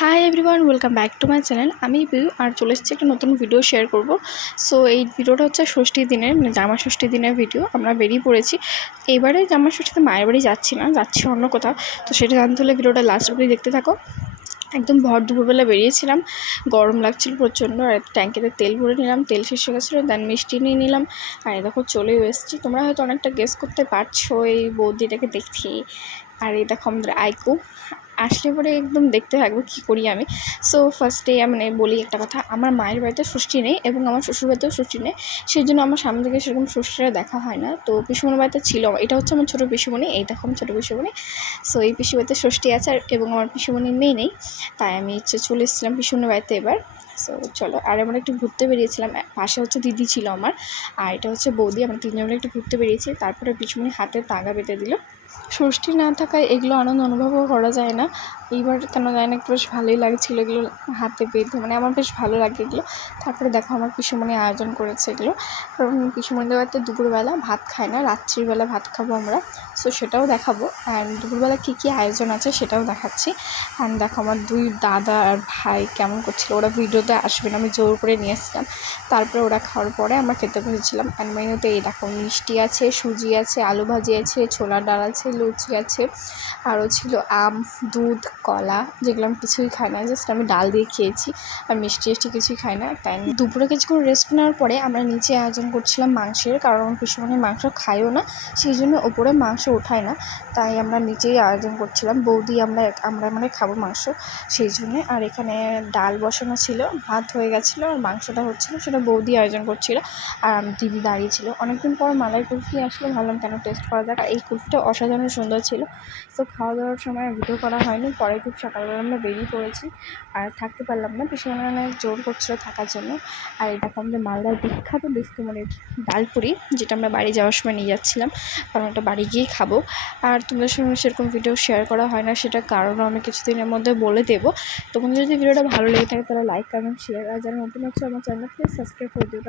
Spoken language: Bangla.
Hi everyone, welcome back to my channel. আমি পিউ আর চলে এসেছি একটা নতুন ভিডিও শেয়ার করব। সো এই ভিডিওটা হচ্ছে ষষ্ঠীর দিনের, জামা ষষ্ঠীর দিনের ভিডিও। আমরা বেরিয়ে পড়েছি এবারে জামা ষষ্ঠীতে, মায়ের বাড়ি যাচ্ছি না, যাচ্ছি অন্য কোথাও। তো সেটা জানতে হলে ভিডিওটা লাস্ট অবধি দেখতে থাকো। একদম ভর দুপুরবেলা বেরিয়েছিলাম, গরম লাগছিল প্রচণ্ড। আর ট্যাঙ্কিতে তেল ভরে নিলাম, তেল শেষ হয়ে গেছিলো, দেন মিষ্টি নিয়ে নিলাম। আর দেখো চলেও এসেছি। তোমরা হয়তো অনেকটা গেস করতে পারছো এই বৌদিটাকে দেখি। আর এই দেখো আমাদের আইকু আসলে পরে একদম দেখতে থাকবো কী করি আমি। সো ফার্স্টে মানে বলি একটা কথা, আমার মায়ের বাড়িতে ষষ্ঠী নেই এবং আমার শ্বশুর বাড়িতেও ষষ্ঠী নেই, সেই জন্য আমার সামনে থেকে সেরকম ষষ্ঠীরা দেখা হয় না। তো পিসুমনির বাড়িতে ছিল, এটা হচ্ছে আমার ছোটো পিসুমনি, এই দেখো আমার ছোটো পিসুমনি। সো এই পিসি বাড়িতে ষষ্ঠী আছে এবং আমার পিসুমনির মেয়ে নেই, তাই আমি চলে এসেছিলাম পিসুমনির বাড়িতে এবার। সো চলো, আর আমরা একটু ঘুরতে বেরিয়েছিলাম। পাশে হচ্ছে দিদি ছিল আমার, আর এটা হচ্ছে বৌদি। আমরা তিনজন মিলে একটু ঘুরতে বেরিয়েছি। তারপরে পিসুমনি হাতে তাগা বেঁধে দিল। ষষ্ঠী না থাকায় এগুলো আনন্দ অনুভবও করা যায় না। এইবার কেন যায় না, একটু বেশ ভালোই লাগছিলো এগুলো হাতে বেঁধে, মানে আমার বেশ ভালো লাগে এগুলো। তারপরে দেখো আমার পিসুমনি আয়োজন করেছে এগুলো, কারণ পিসুমনিদের বাড়িতে দুপুরবেলা ভাত খায় না, রাত্রিবেলা ভাত খাবো আমরা। সো সেটাও দেখাবো, অ্যান্ড দুপুরবেলা কী কী আয়োজন আছে সেটাও দেখাচ্ছি। অ্যান্ড দেখো আমার দুই দাদা আর ভাই কেমন করছিলো, ওরা ভিডিওতে আসবে না, আমি জোর করে নিয়ে এসেছিলাম। তারপরে ওরা খাওয়ার পরে আমরা খেতে বসেছিলাম। অ্যান্ড মেনুতে এই দেখো মিষ্টি আছে, সুজি আছে, আলু ভাজি আছে, ছোলার ডাল আছে, লুচি আছে, আরও ছিল আম, দুধ, কলা, যেগুলো আমি কিছুই খাই না, জাস্ট আমি ডাল দিয়ে খেয়েছি। আর মিষ্টি কিছুই খাই না। তাই দুপুরে কিছুক্ষণ রেস্ট নেওয়ার পরে আমরা নিচে আয়োজন করছিলাম মাংসের, কারণ পিসুমনি মাংস খায়ও না, সেই জন্য ওপরে মাংস ওঠায় না, তাই আমরা নিচেই আয়োজন করছিলাম। বৌদি আমরা মানে খাবো মাংস, সেই জন্যে। আর এখানে ডাল বসানো ছিল, ভাত হয়ে গেছিলো, আর মাংসটা হচ্ছিলো, সেটা বৌদি আয়োজন করছিলো। আর দিদি দাঁড়িয়ে ছিল। অনেকদিন পর মালাই কুলফি আসলো, ভাবলাম কেন টেস্ট করা যাক। এই কুলফিটা অসাধারণ সুন্দর ছিল। তো খাওয়া দাওয়ার সময় ভিডিও করা হয়নি, পরে খুব সকালবেলা আমরা বেরিয়ে পড়েছি, আর থাকতে পারলাম না, পিসুমনি অনেক জোর করছিলো থাকার জন্য। আর এই দেখো আমাদের মালদার বিখ্যাত মানে ডালপুরি, যেটা আমরা বাড়ি যাওয়ার সময় নিয়ে যাচ্ছিলাম, কারণ ওটা বাড়ি গিয়েই খাবো। আর তোমাদের সঙ্গে সেরকম ভিডিও শেয়ার করা হয় না, সেটা কারণও আমি কিছুদিনের মধ্যে বলে দেবো। তোমাদের যদি ভিডিওটা ভালো লেগে থাকে তাহলে লাইক, কমেন্ট, শেয়ার, আর যারা নতুন হচ্ছে আমার চ্যানেল প্লিজ সাবস্ক্রাইব করে দিও।